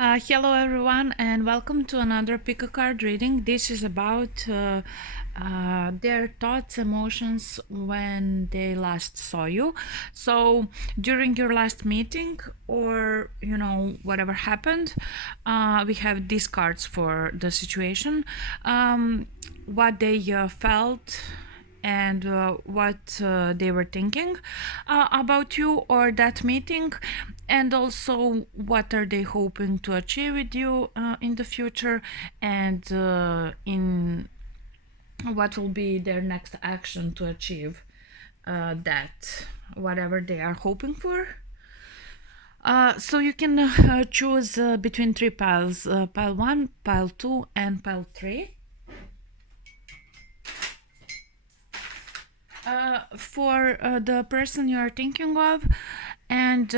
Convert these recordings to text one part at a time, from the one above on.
Hello everyone and welcome to another pick a card reading. This is about their thoughts, emotions when they last saw you. So during your last meeting or whatever happened, we have these cards for the situation, what they felt and what they were thinking about you or that meeting, and also what are they hoping to achieve with you in the future, and in what will be their next action to achieve that whatever they are hoping for. So you can choose between three piles, pile 1, pile 2 and pile 3. For the person you are thinking of, and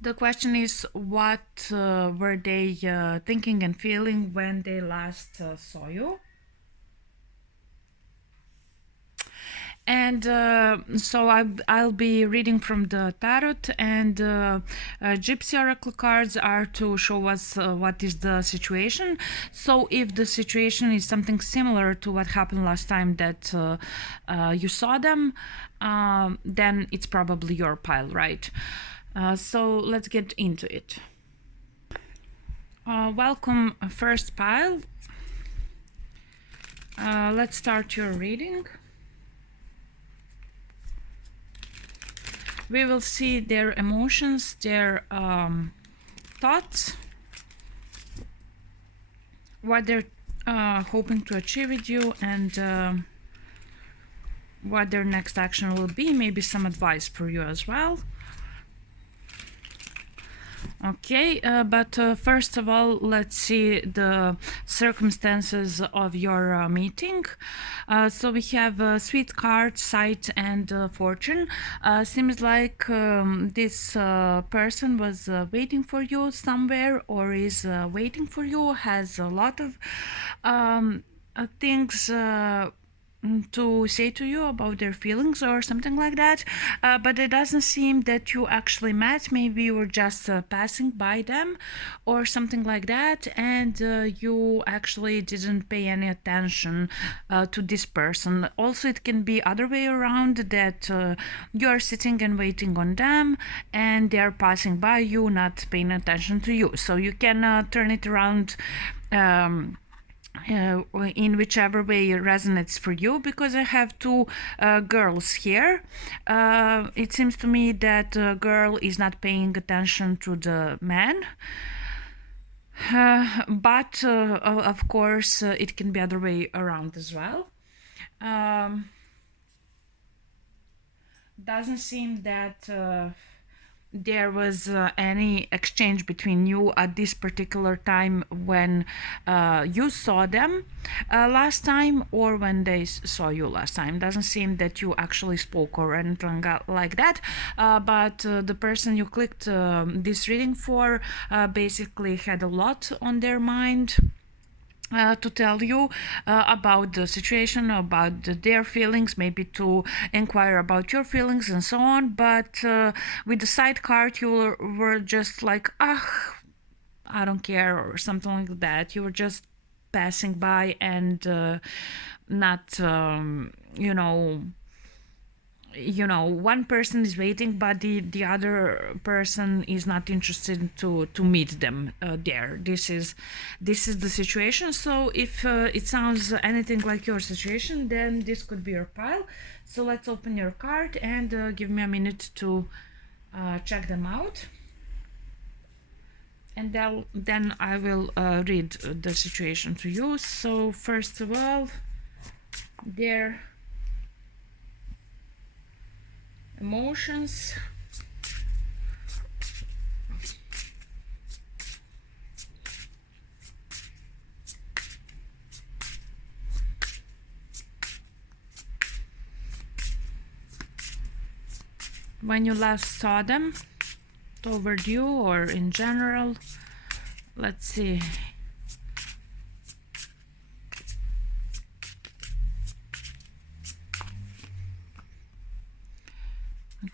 the question is, what were they thinking and feeling when they last saw you? And so I'll be reading from the tarot, and Gypsy Oracle cards are to show us what is the situation. So if the situation is something similar to what happened last time that you saw them, then it's probably your pile, right? So let's get into it. Welcome, first pile. Let's start your reading. We will see their emotions, their thoughts, what they're hoping to achieve with you, and what their next action will be. Maybe some advice for you as well. Okay, but first of all, let's see the circumstances of your meeting. So we have sweet card, sight, and fortune. Seems like this person was waiting for you somewhere, or is waiting for you, has a lot of things to say to you about their feelings or something like that, but it doesn't seem that you actually met. Maybe you were just passing by them or something like that, and you actually didn't pay any attention to this person. Also, it can be other way around, that you are sitting and waiting on them and they are passing by you, not paying attention to you. So you can turn it around in whichever way it resonates for you, because I have two girls here. It seems to me that girl is not paying attention to the man, but of course it can be other way around as well. Doesn't seem that there was any exchange between you at this particular time when you saw them last time, or when they saw you last time. Doesn't seem that you actually spoke or anything like that, but the person you clicked this reading for basically had a lot on their mind to tell you about the situation, about their feelings, maybe to inquire about your feelings and so on. But with the side card, you were just like, I don't care, or something like that. You were just passing by and not, one person is waiting, but the other person is not interested to meet them there. This is the situation. So if it sounds anything like your situation, then this could be your pile. So let's open your card and give me a minute to check them out, and then I will read the situation to you. So first of all, their emotions, when you last saw them, toward you or in general. Let's see.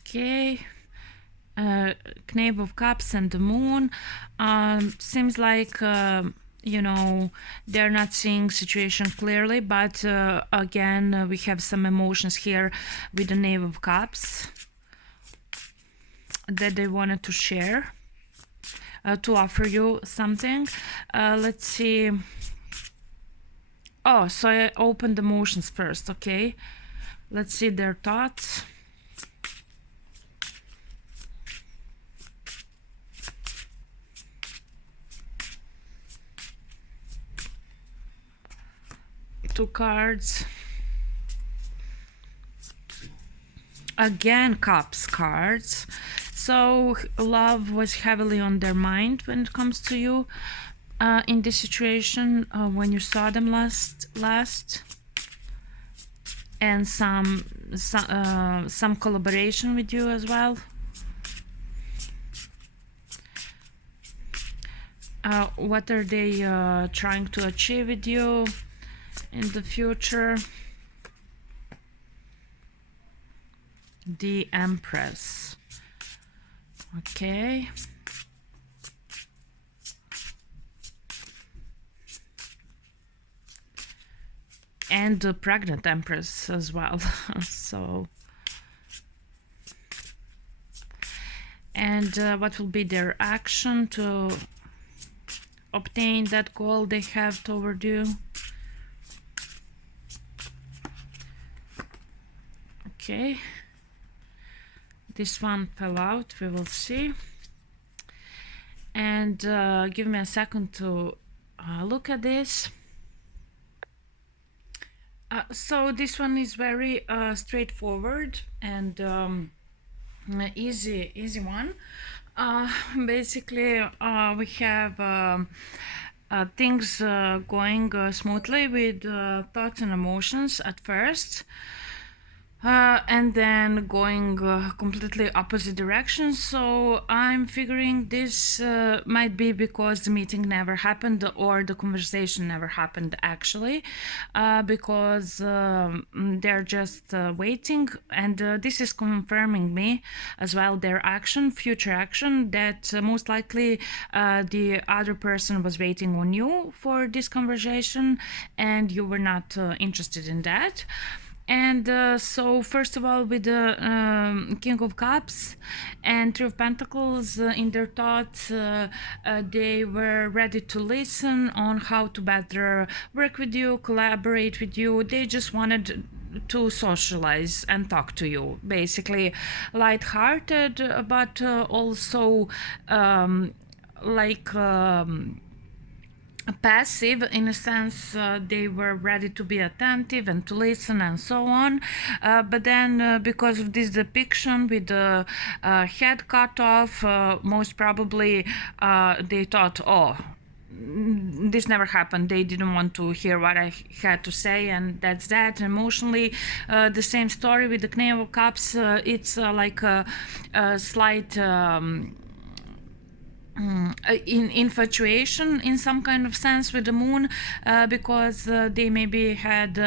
Okay, Knave of Cups and the Moon. Seems like you know, they're not seeing situation clearly, but again we have some emotions here with the Knave of Cups that they wanted to share, to offer you something. Let's see. Oh, so I opened emotions first. Okay, let's see their thoughts. Two cards. Again, Cups cards. So love was heavily on their mind when it comes to you in this situation when you saw them last, and some collaboration with you as well. What are they trying to achieve with you in the future? The Empress. Okay. And the pregnant Empress as well. So, and what will be their action to obtain that goal they have toward you? Okay, this one fell out, we will see. And give me a second to look at this. So this one is very straightforward and easy one. Basically we have things going smoothly with thoughts and emotions at first, and then going completely opposite directions. So I'm figuring this might be because the meeting never happened, or the conversation never happened actually, because they're just waiting, and this is confirming me as well their future action, that most likely the other person was waiting on you for this conversation and you were not interested in that. And so first of all, with the King of Cups and Three of Pentacles in their thoughts, they were ready to listen on how to better work with you, collaborate with you. They just wanted to socialize and talk to you, basically light-hearted, but also passive in a sense. They were ready to be attentive and to listen and so on, but then because of this depiction with the head cut off, most probably they thought, oh, this never happened. They didn't want to hear what I had to say, and that's that. Emotionally, the same story with the Knave of Cups. It's like a slight infatuation in some kind of sense with the Moon, because they maybe had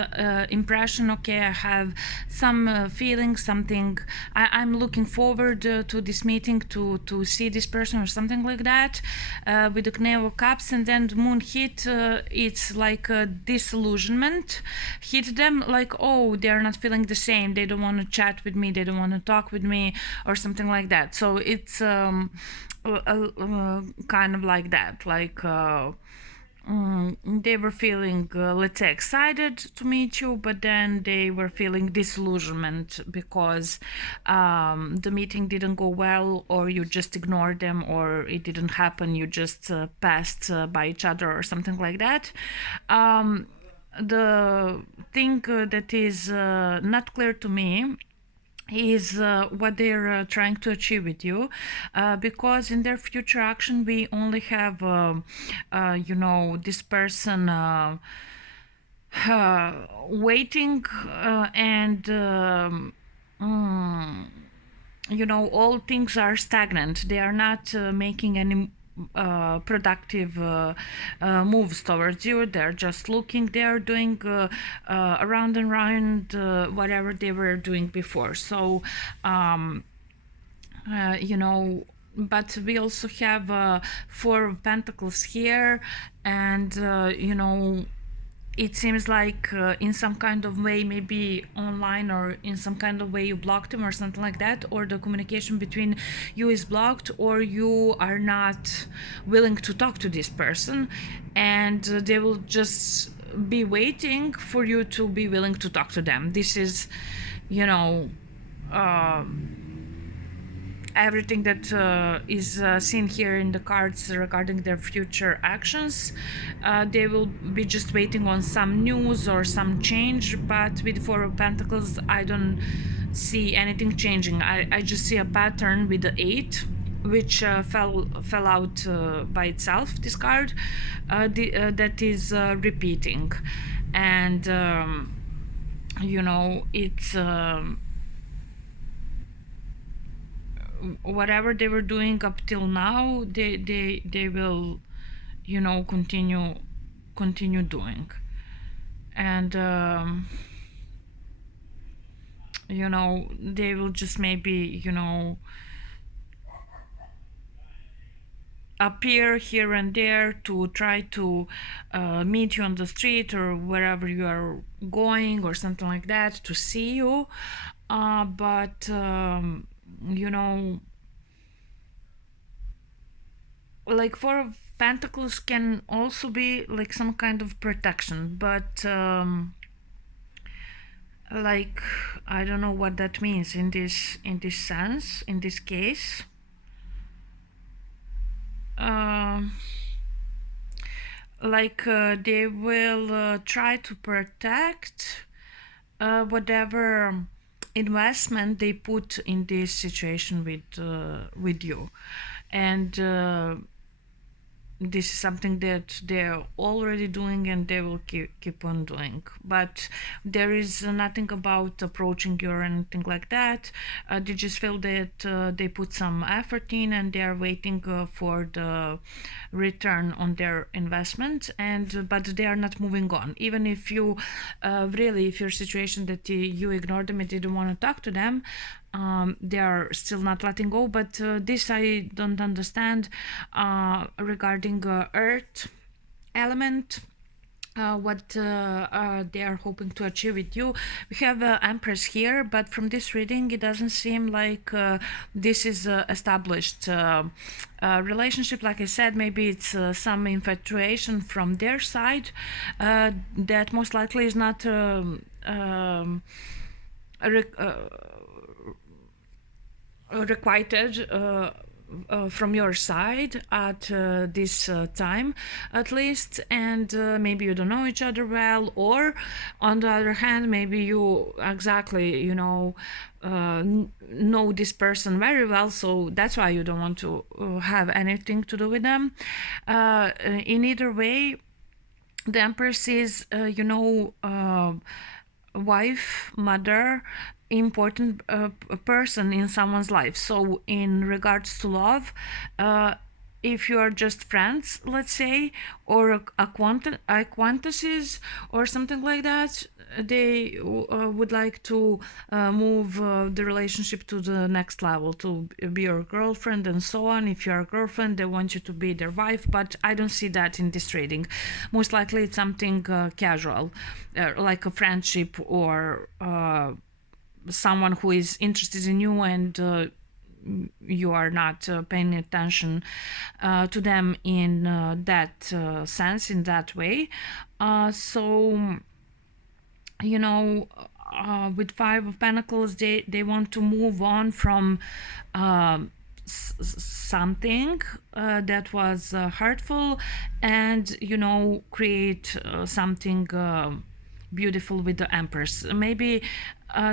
impression, okay, I have some feeling, something, I'm looking forward to this meeting, to see this person or something like that, with the Knave of Cups. And then the Moon hit, it's like a disillusionment hit them, like, oh, they're not feeling the same, they don't want to chat with me, they don't want to talk with me, or something like that. So it's kind of like that, like they were feeling, let's say, excited to meet you, but then they were feeling disillusionment because the meeting didn't go well, or you just ignored them, or it didn't happen, you just passed by each other or something like that. The thing that is not clear to me is what they're trying to achieve with you, because in their future action we only have this person waiting, and all things are stagnant. They are not making any productive moves towards you. They're just looking, they're doing around and around whatever they were doing before. So you know, but we also have Four of Pentacles here, and you know, it seems like in some kind of way, maybe online or in some kind of way, you blocked him or something like that, or the communication between you is blocked, or you are not willing to talk to this person, and they will just be waiting for you to be willing to talk to them. This is, you know, everything that is seen here in the cards regarding their future actions. They will be just waiting on some news or some change, but with Four of Pentacles, I don't see anything changing. I just see a pattern with the Eight, which fell out by itself, this card, that is repeating. And you know, it's whatever they were doing up till now, they will, you know, continue doing. And you know, they will just maybe, you know, appear here and there to try to meet you on the street or wherever you are going or something like that, to see you, but you know, like Four of Pentacles can also be like some kind of protection, but like, I don't know what that means in this sense, in this case. Like they will try to protect whatever investment they put in this situation with you, and this is something that they're already doing and they will keep on doing, but there is nothing about approaching you or anything like that. They just feel that they put some effort in and they are waiting for the return on their investment, and but they are not moving on, even if you really, if your situation that you ignore them and didn't want to talk to them, they are still not letting go. But this I don't understand regarding earth element, what they are hoping to achieve with you. We have Empress here, but from this reading it doesn't seem like this is established relationship. Like I said, maybe it's some infatuation from their side that most likely is not requited from your side at this time, at least. And maybe you don't know each other well, or on the other hand, maybe you exactly, you know, know this person very well, so that's why you don't want to have anything to do with them. In either way, the Empress is, you know, wife, mother, important person in someone's life. So in regards to love, if you are just friends, let's say, or acquaintances or something like that, they would like to move the relationship to the next level, to be your girlfriend and so on. If you're a girlfriend, they want you to be their wife, but I don't see that in this reading. Most likely it's something casual, like a friendship, or someone who is interested in you, and you are not paying attention to them in that sense, in that way. So, you know, with Five of Pentacles, they want to move on from something that was hurtful, and, you know, create something beautiful with the Empress. Maybe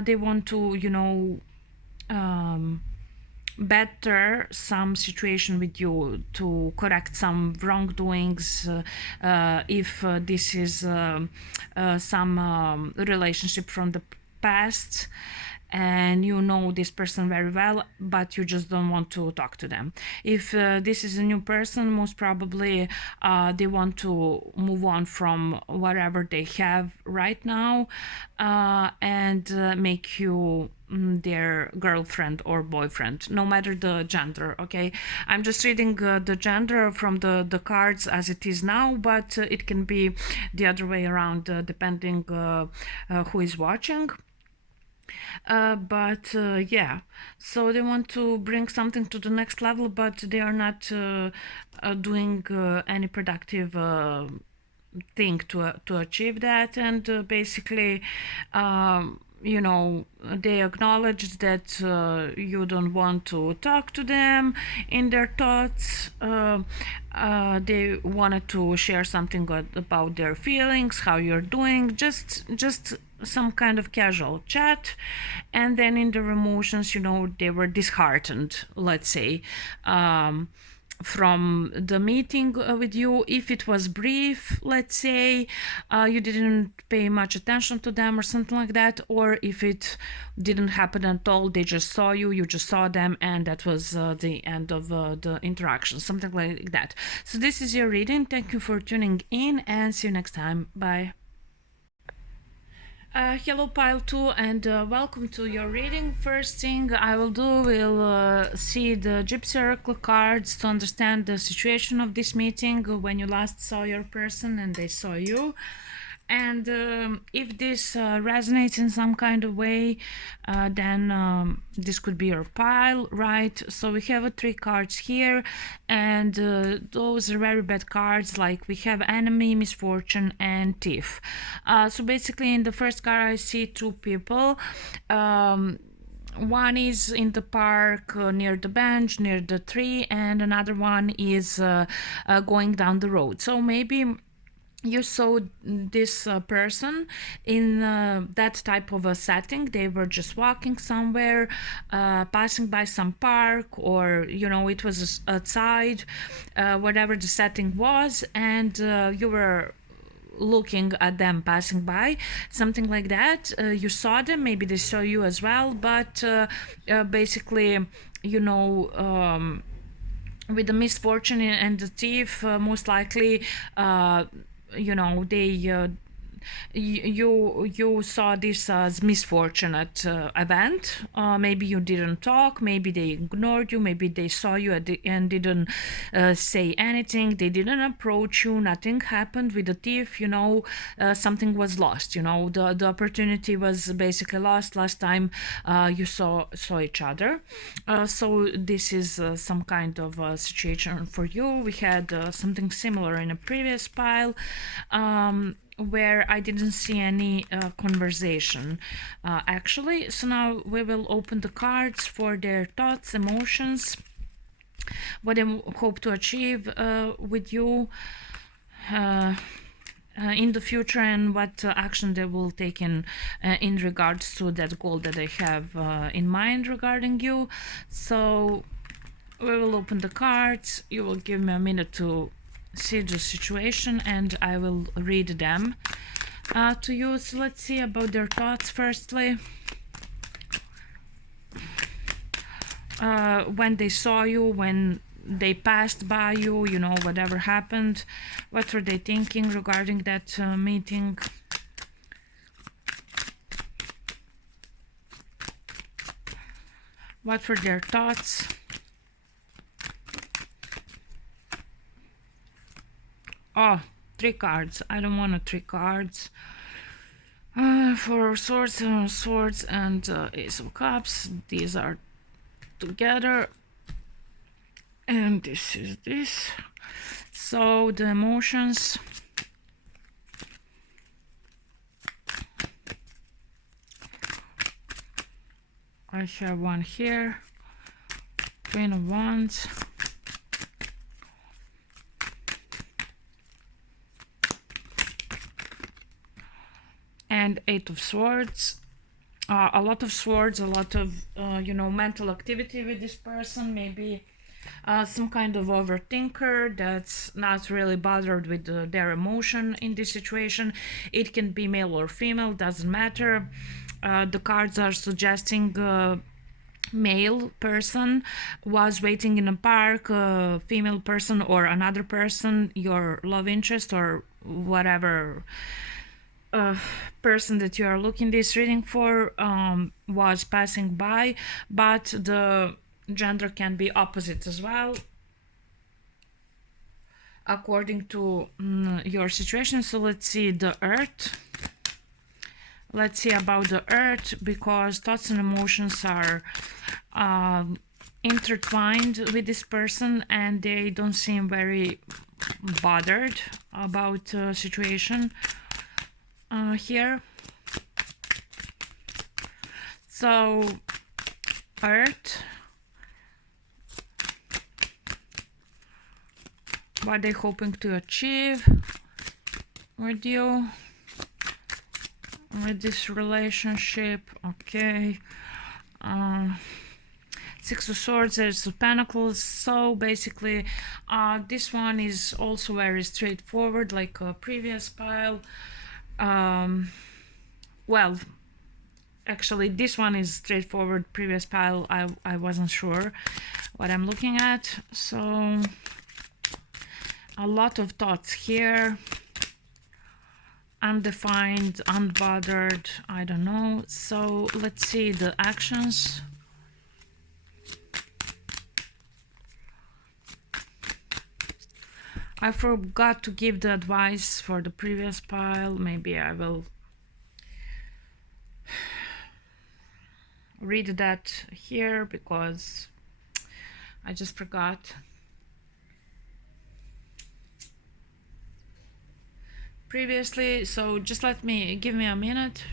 they want to, you know, better some situation with you, to correct some wrongdoings, if this is some relationship from the past, and you know this person very well, but you just don't want to talk to them. If this is a new person, most probably they want to move on from whatever they have right now, and make you their girlfriend or boyfriend, no matter the gender. Okay, I'm just reading the gender from the cards as it is now, but it can be the other way around depending who is watching. But yeah, so they want to bring something to the next level, but they are not doing any productive thing to achieve that. And basically, they acknowledge that you don't want to talk to them in their thoughts. They wanted to share something about their feelings, how you're doing, just some kind of casual chat. And then in their emotions, they were disheartened, let's say, from the meeting with you. If it was brief, let's say, you didn't pay much attention to them or something like that, or if it didn't happen at all, they just saw you, you just saw them, and that was the end of the interaction, something like that. So this is your reading. Thank you for tuning in, and see you next time. Bye. Hello, Pile 2, and welcome to your reading. First thing I will do will see the Gypsy Oracle cards to understand the situation of this meeting when you last saw your person and they saw you. And if this resonates in some kind of way, then this could be your pile, right? So we have 3 cards here, and those are very bad cards. Like we have enemy, misfortune, and thief. So basically in the first card I see 2 people. One is in the park near the bench, near the tree, and another one is going down the road. So maybe you saw this person in that type of a setting. They were just walking somewhere, passing by some park, or it was outside, whatever the setting was, and you were looking at them passing by, something like that. You saw them, maybe they saw you as well, but basically, with the misfortune and the thief, most likely they you saw this as misfortunate event. Maybe you didn't talk, maybe they ignored you, maybe they saw you and didn't say anything, they didn't approach you, nothing happened with the thief. Something was lost. The opportunity was basically lost last time you saw each other. So this is some kind of situation for you. We had something similar in a previous pile, where I didn't see any conversation actually. So now we will open the cards for their thoughts, emotions, what they hope to achieve with you in the future, and what action they will take in regards to that goal that they have in mind regarding you. So we will open the cards. You will give me a minute to see the situation, and I will read them to you. So let's see about their thoughts firstly. When they saw you, when they passed by you, whatever happened, what were they thinking regarding that meeting? What were their thoughts? Oh, 3 cards. I don't want 3 cards. For swords, and Ace of Cups. These are together. And this is this. So the emotions. I have one here. Queen of Wands. And 8 of Swords. A lot of swords, a lot of mental activity with this person. Maybe some kind of overthinker that's not really bothered with their emotion in this situation. It can be male or female, doesn't matter. The cards are suggesting male person was waiting in a park, female person or another person, your love interest or whatever person that you are looking this reading for was passing by, but the gender can be opposite as well according to your situation. So let's see the earth. Let's see about the earth, because thoughts and emotions are intertwined with this person, and they don't seem very bothered about the situation here. So earth, what they're hoping to achieve with you, with this relationship. Okay. Six of Swords, Ace of Pentacles. So basically this one is also very straightforward, like a previous pile. Well, actually this one is straightforward. Previous pile, I wasn't sure what I'm looking at. So a lot of thoughts here, undefined, unbothered, I don't know. So let's see the actions. I forgot to give the advice for the previous pile. Maybe I will read that here because I just forgot. Previously, so just give me a minute.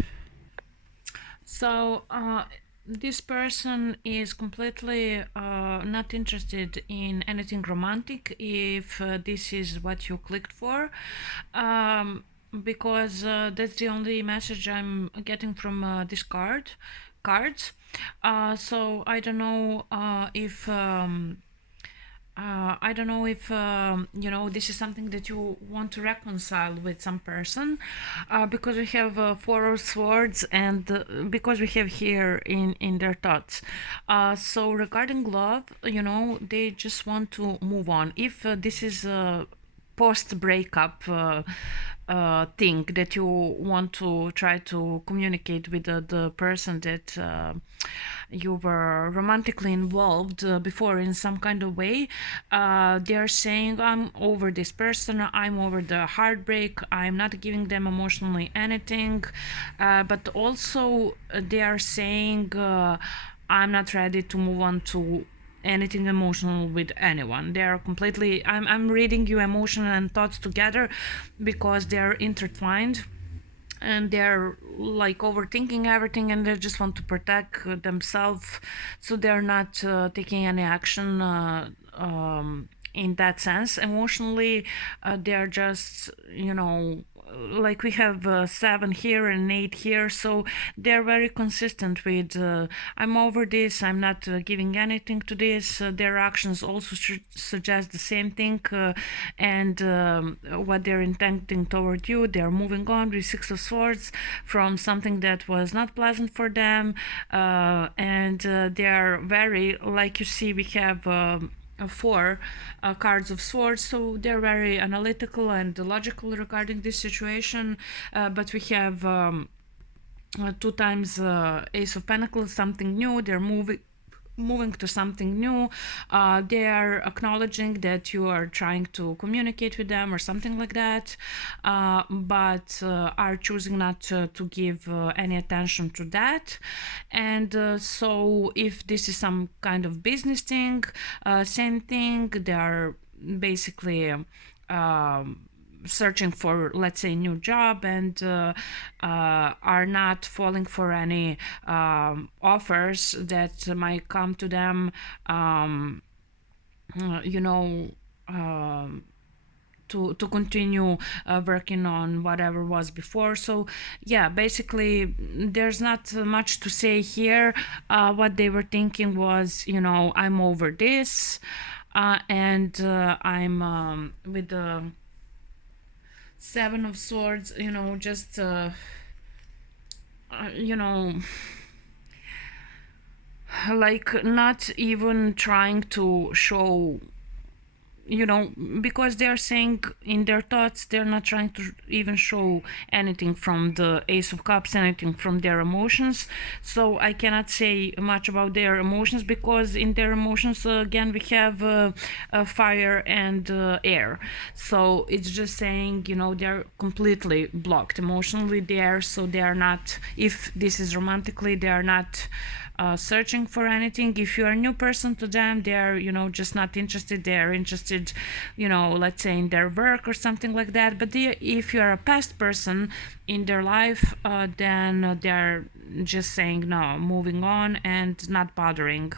So this person is completely not interested in anything romantic, if this is what you clicked for, because that's the only message I'm getting from this cards. So I don't know if you know, this is something that you want to reconcile with some person, because we have Four of Swords, and because we have here in their thoughts. So regarding love, you know, they just want to move on. If this is a post breakup thing that you want to try to communicate with the person that you were romantically involved before in some kind of way, they're saying, I'm over this person, I'm over the heartbreak, I'm not giving them emotionally anything, but also they are saying, I'm not ready to move on to anything emotional with anyone. They are completely, I'm reading you emotion and thoughts together because they are intertwined, and they're like overthinking everything, and they just want to protect themselves, so they're not taking any action in that sense. Emotionally, they're just, you know, like we have 7 here and 8 here, so they're very consistent with I'm over this, I'm not giving anything to this. Their actions also suggest the same thing, and what they're intending toward you, they're moving on with Six of Swords from something that was not pleasant for them, and they're very, like you see, we have 4 cards of swords, so they're very analytical and logical regarding this situation, but we have 2 times Ace of Pentacles, something new. They're moving to something new. They are acknowledging that you are trying to communicate with them or something like that, but are choosing not to give any attention to that. And so if this is some kind of business thing, same thing. They are basically searching for, let's say, new job, and are not falling for any offers that might come to them, you know, to continue working on whatever was before. So yeah, basically there's not much to say here. What they were thinking was, you know, I'm over this, and I'm with the 7 of Swords, you know, just you know, like not even trying to show you know, because they're saying in their thoughts, they're not trying to even show anything from the Ace of Cups, anything from their emotions. So I cannot say much about their emotions, because in their emotions, again, we have fire and air. So it's just saying, you know, they're completely blocked emotionally there. So they are not, if this is romantically, they are not searching for anything. If you are a new person to them, they're, you know, just not interested. They're interested, you know, let's say in their work or something like that. But if you are a past person in their life, then they're just saying no, moving on and not bothering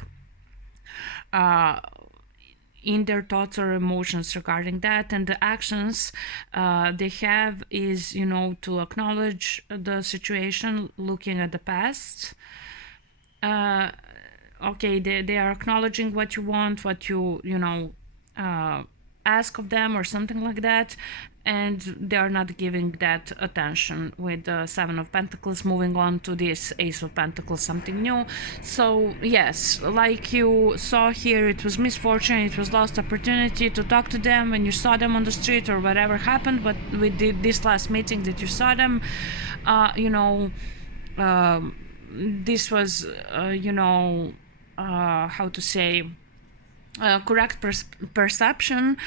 in their thoughts or emotions regarding that. And the actions they have is, you know, to acknowledge the situation, looking at the past. Okay, they are acknowledging what you want, what you know, ask of them or something like that, and they are not giving that attention with the Seven of Pentacles, moving on to this Ace of Pentacles, something new. So yes, like you saw here, it was misfortune, it was lost opportunity to talk to them when you saw them on the street or whatever happened. But with this last meeting that you saw them, you know, this was, you know, how to say, correct perception,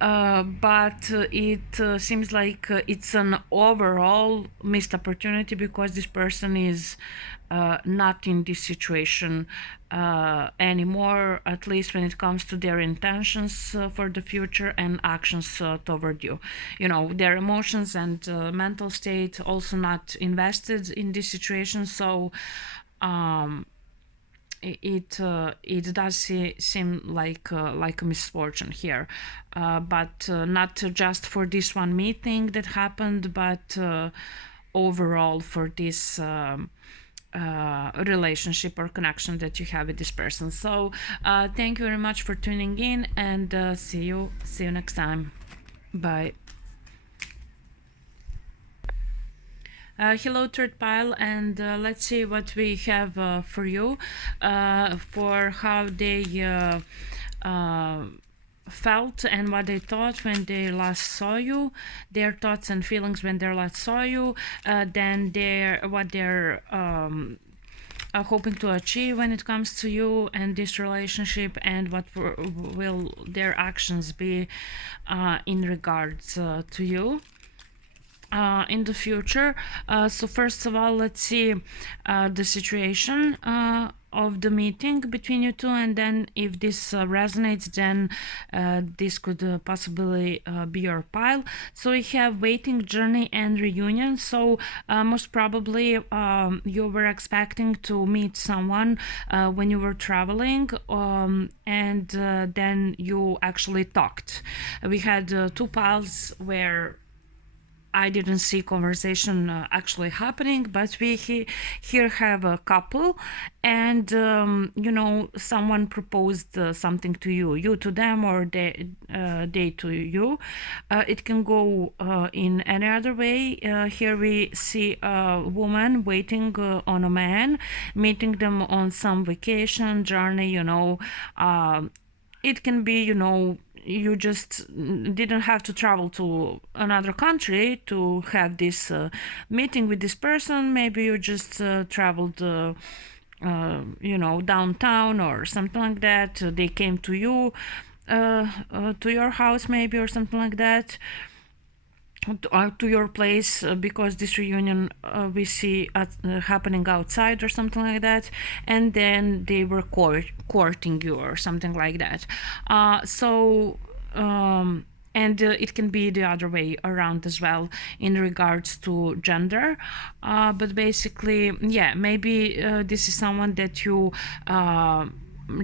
but it seems like it's an overall missed opportunity, because this person is not in this situation anymore, at least when it comes to their intentions for the future and actions toward you. You know, their emotions and mental state also not invested in this situation. So it does seem like a misfortune here, but not just for this one meeting that happened, but overall for this relationship or connection that you have with this person. So thank you very much for tuning in, and see you next time. Bye. Hello, third pile, and let's see what we have for you, for how they felt and what they thought when they last saw you, their thoughts and feelings when they last saw you, then what they're hoping to achieve when it comes to you and this relationship, and what will their actions be in regards to you in the future. So first of all, let's see the situation of the meeting between you two, and then if this resonates, then this could possibly be your pile. So we have waiting, journey, and reunion. So most probably you were expecting to meet someone when you were traveling, and then you actually talked. We had two piles where I didn't see conversation actually happening, but we here have a couple, and you know, someone proposed something to you, you to them, or they to you. It can go in any other way. Here we see a woman waiting on a man, meeting them on some vacation journey, you know. It can be, you know, you just didn't have to travel to another country to have this meeting with this person. Maybe you just traveled you know, downtown or something like that. They came to you, to your house maybe, or something like that, to your place, because this reunion we see happening outside or something like that, and then they were courting you or something like that. And it can be the other way around as well in regards to gender, but basically, yeah, maybe this is someone that you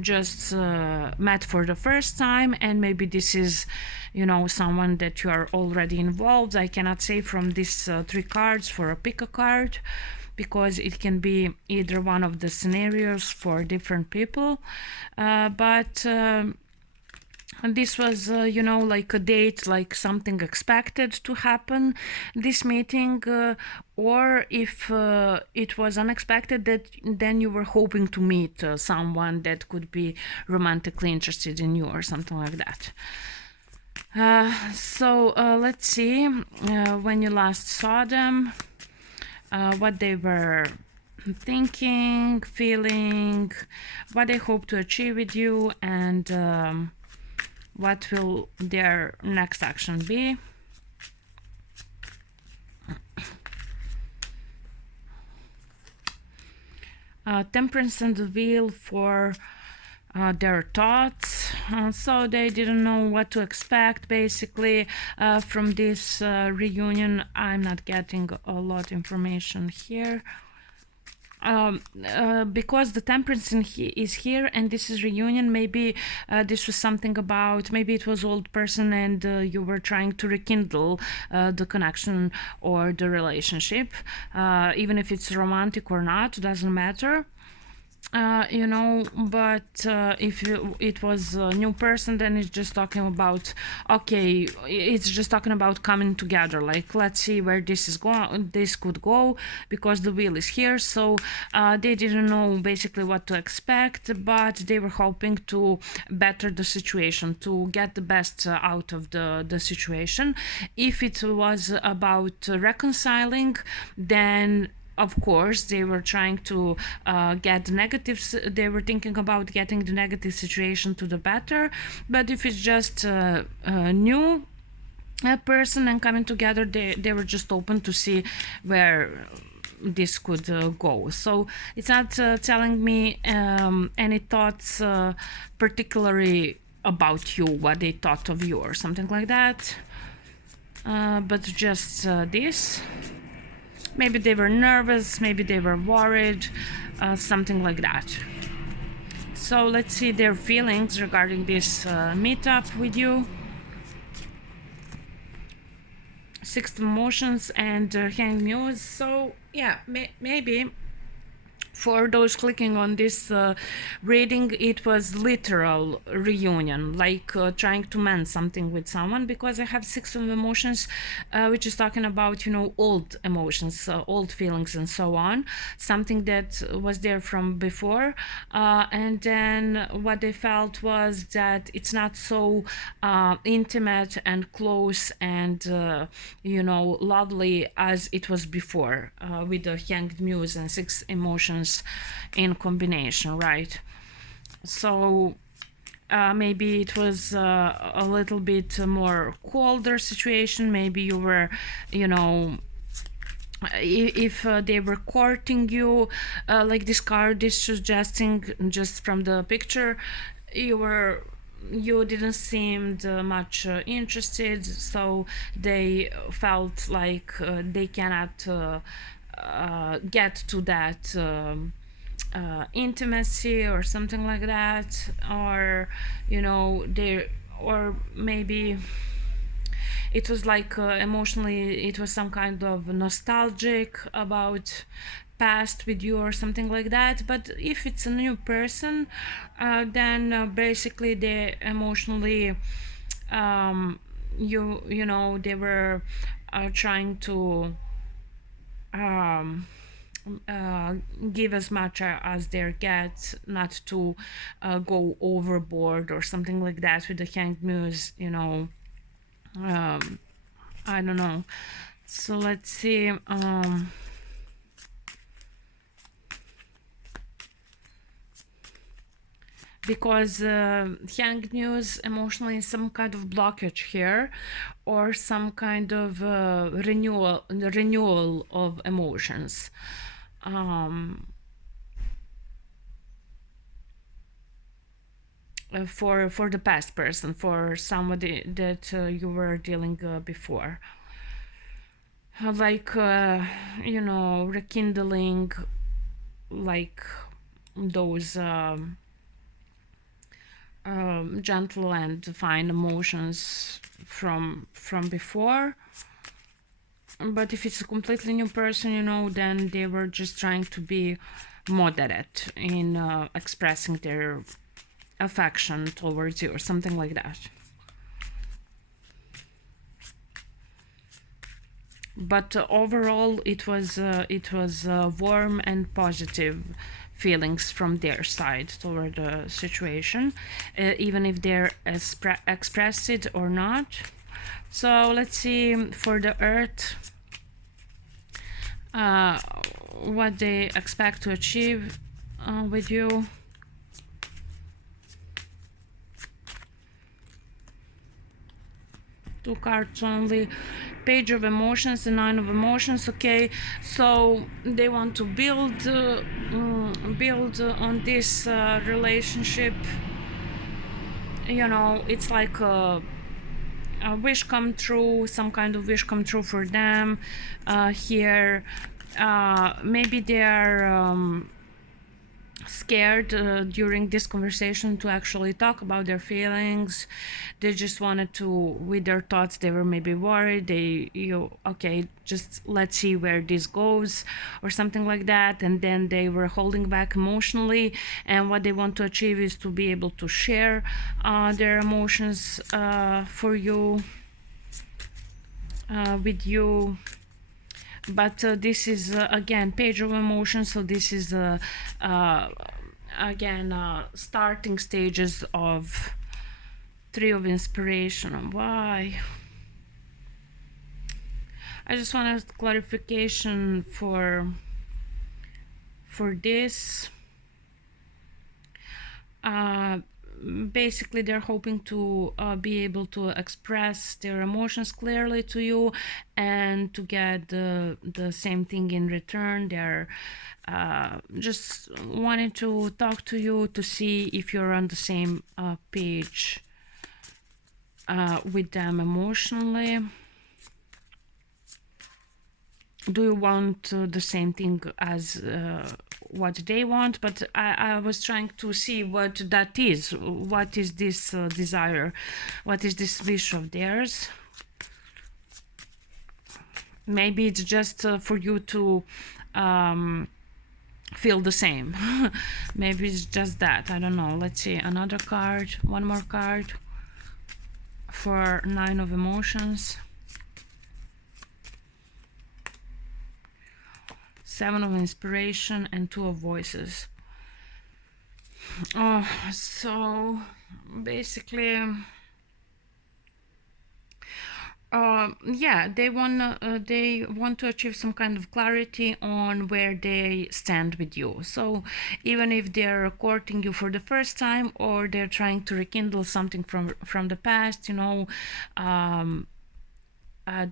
just met for the first time, and maybe this is, you know, someone that you are already involved. I cannot say from these three cards for a pick a card, because it can be either one of the scenarios for different people, but this was, you know, like a date, like something expected to happen, this meeting, or if it was unexpected, that then you were hoping to meet someone that could be romantically interested in you or something like that. Let's see, when you last saw them, what they were thinking, feeling, what they hope to achieve with you, and what will their next action be. Temperance and the wheel for their thoughts. So they didn't know what to expect basically from this reunion. I'm not getting a lot of information here. Because the temperance is here and this is reunion, maybe this was something about, maybe it was old person and you were trying to rekindle the connection or the relationship, even if it's romantic or not, doesn't matter. You know, but if it was a new person, then it's just talking about, okay, it's just talking about coming together, like let's see where this is going, this could go, because the wheel is here. So they didn't know basically what to expect, but they were hoping to better the situation, to get the best out of the situation. If it was about reconciling, then of course they were trying to get the negatives, they were thinking about getting the negative situation to the better. But if it's just a new person and coming together, they were just open to see where this could go. So it's not telling me any thoughts particularly about you, what they thought of you or something like that, but just this. Maybe they were nervous, maybe they were worried, something like that. So let's see their feelings regarding this meetup with you. Six emotions and Hang Muse. So yeah, maybe for those clicking on this reading, it was literal reunion, like trying to mend something with someone, because I have six of emotions, which is talking about, you know, old emotions, old feelings and so on, something that was there from before, and then what they felt was that it's not so intimate and close and you know, lovely as it was before, with the Hanged Muse and six emotions in combination, right? So maybe it was a little bit more colder situation. Maybe you were, you know, if they were courting you, like this card is suggesting, just from the picture, you didn't seem much interested, so they felt like they cannot get to that intimacy or something like that, or you know, they, or maybe it was like emotionally it was some kind of nostalgic about past with you or something like that. But if it's a new person, then basically they emotionally you know, they were trying to give as much as they get, not to go overboard or something like that with the Hanged Muse, you know. I don't know. So let's see. Because Hanged Muse emotionally is some kind of blockage here, or some kind of renewal of emotions. For the past person, for somebody that you were dealing before, like you know, rekindling, like those gentle and fine emotions from before. But if it's a completely new person, you know, then they were just trying to be moderate in expressing their affection towards you or something like that. But overall it was warm and positive feelings from their side toward the situation, even if they're expressed it or not. So let's see for the Earth, what they expect to achieve with you. Two cards only. Page of Emotions, the Nine of Emotions. Okay, so they want to build on this relationship. You know, it's like a wish come true, some kind of wish come true for them here. Maybe they are scared during this conversation to actually talk about their feelings. They just wanted to, with their thoughts, they were maybe worried. Okay, just let's see where this goes or something like that. And then they were holding back emotionally, and what they want to achieve is to be able to share their emotions for you, with you. But this is again Page of Emotions, so this is again starting stages of Three of Inspiration. Why? I just wanted clarification for this. Basically they're hoping to be able to express their emotions clearly to you and to get the same thing in return. They're just wanting to talk to you to see if you're on the same page with them emotionally. Do you want the same thing as what they want? But I was trying to see what that is. What is this desire? What is this wish of theirs? Maybe it's just for you to feel the same. Maybe it's just that. I don't know. Let's see. Another card. One more card for Nine of Emotions. Seven of Inspiration and Two of Voices. Oh, so basically, yeah, they want to achieve some kind of clarity on where they stand with you. So even if they're courting you for the first time, or they're trying to rekindle something from the past, you know,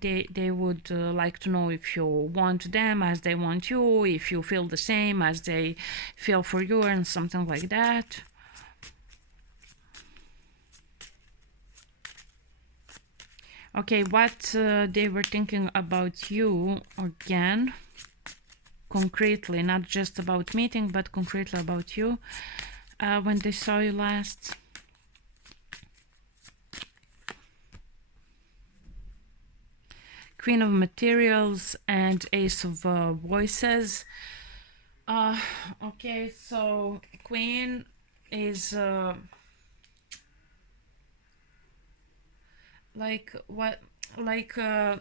they would like to know if you want them as they want you, if you feel the same as they feel for you, and something like that. Okay, what they were thinking about you again, concretely, not just about meeting, but concretely about you when they saw you last. Queen of Materials and Ace of Voices. Okay, so Queen is like what, like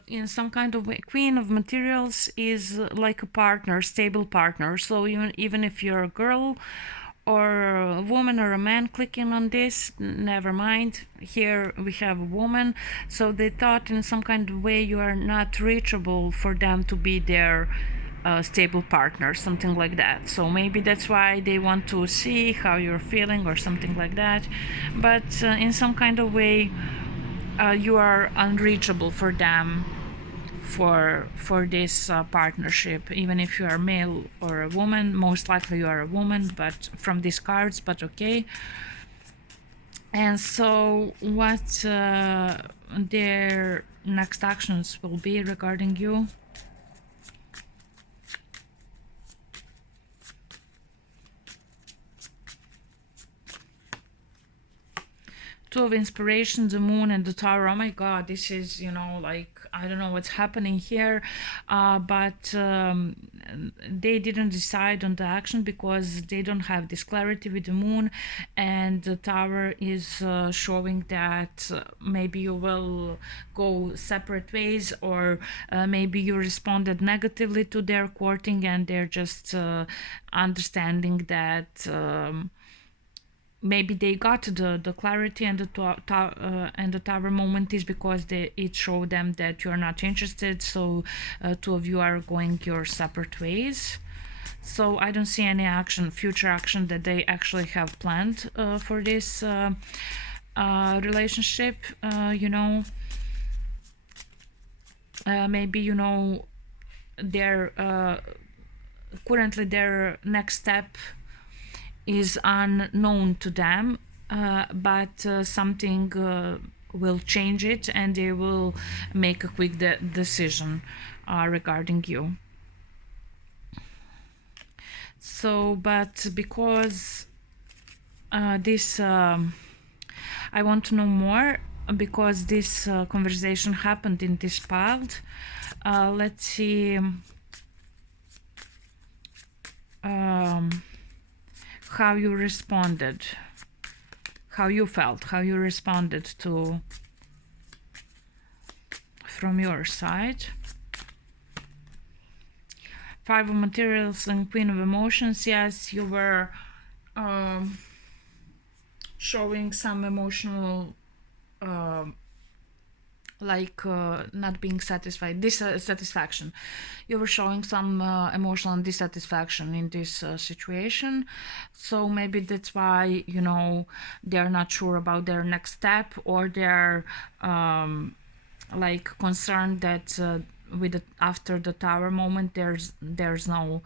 in some kind of way, Queen of Materials is like a partner, stable partner. So even if you're a girl or a woman or a man clicking on this, never mind, here we have a woman. So they thought in some kind of way you are not reachable for them to be their stable partner, something like that. So maybe that's why they want to see how you're feeling or something like that. But in some kind of way you are unreachable for them for this partnership, even if you are male or a woman. Most likely you are a woman, but from these cards, but okay. And so what their next actions will be regarding you? Two of inspiration, the moon and the tower. Oh my god, this is, you know, like, I don't know what's happening here, but they didn't decide on the action because they don't have this clarity with the moon, and the tower is showing that maybe you will go separate ways, or maybe you responded negatively to their courting and they're just understanding that maybe they got the clarity, and and the tower moment is because it showed them that you're not interested, so two of you are going your separate ways. So I don't see any future action that they actually have planned for this relationship. You know, maybe, you know, their currently their next step is unknown to them, but something will change it, and they will make a quick decision regarding you. So, but because this, I want to know more, because this conversation happened in this child. Let's see. How you responded, how you felt, how you responded to from your side. Five of materials and Queen of emotions. Yes, you were showing some emotional not being satisfied, dissatisfaction. You were showing some emotional dissatisfaction in this situation, so maybe that's why, you know, they're not sure about their next step, or they're like concerned that after the tower moment there's no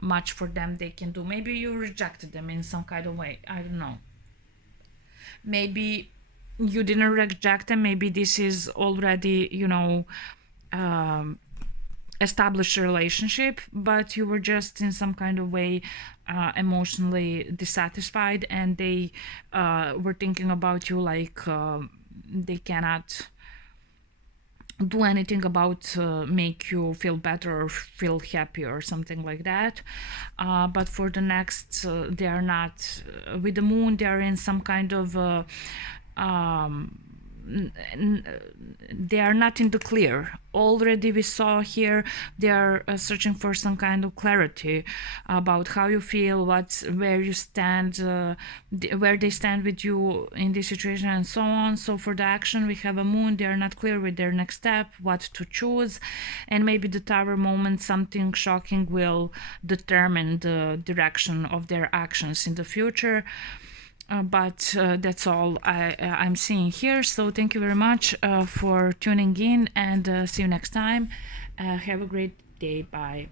much for them they can do. Maybe you rejected them in some kind of way, I don't know. Maybe you didn't reject them, maybe this is already, you know, established relationship, but you were just in some kind of way emotionally dissatisfied, and they were thinking about you like they cannot do anything about make you feel better or feel happy or something like that. But for the next, they are not with the moon, they are in some kind of they are not in the clear. Already we saw here they are searching for some kind of clarity about how you feel, where you stand, where they stand with you in this situation, and so on. So for the action we have a moon, they are not clear with their next step, what to choose, and maybe the tower moment, something shocking will determine the direction of their actions in the future. But that's all I'm seeing here. So thank you very much for tuning in, and see you next time. Have a great day. Bye.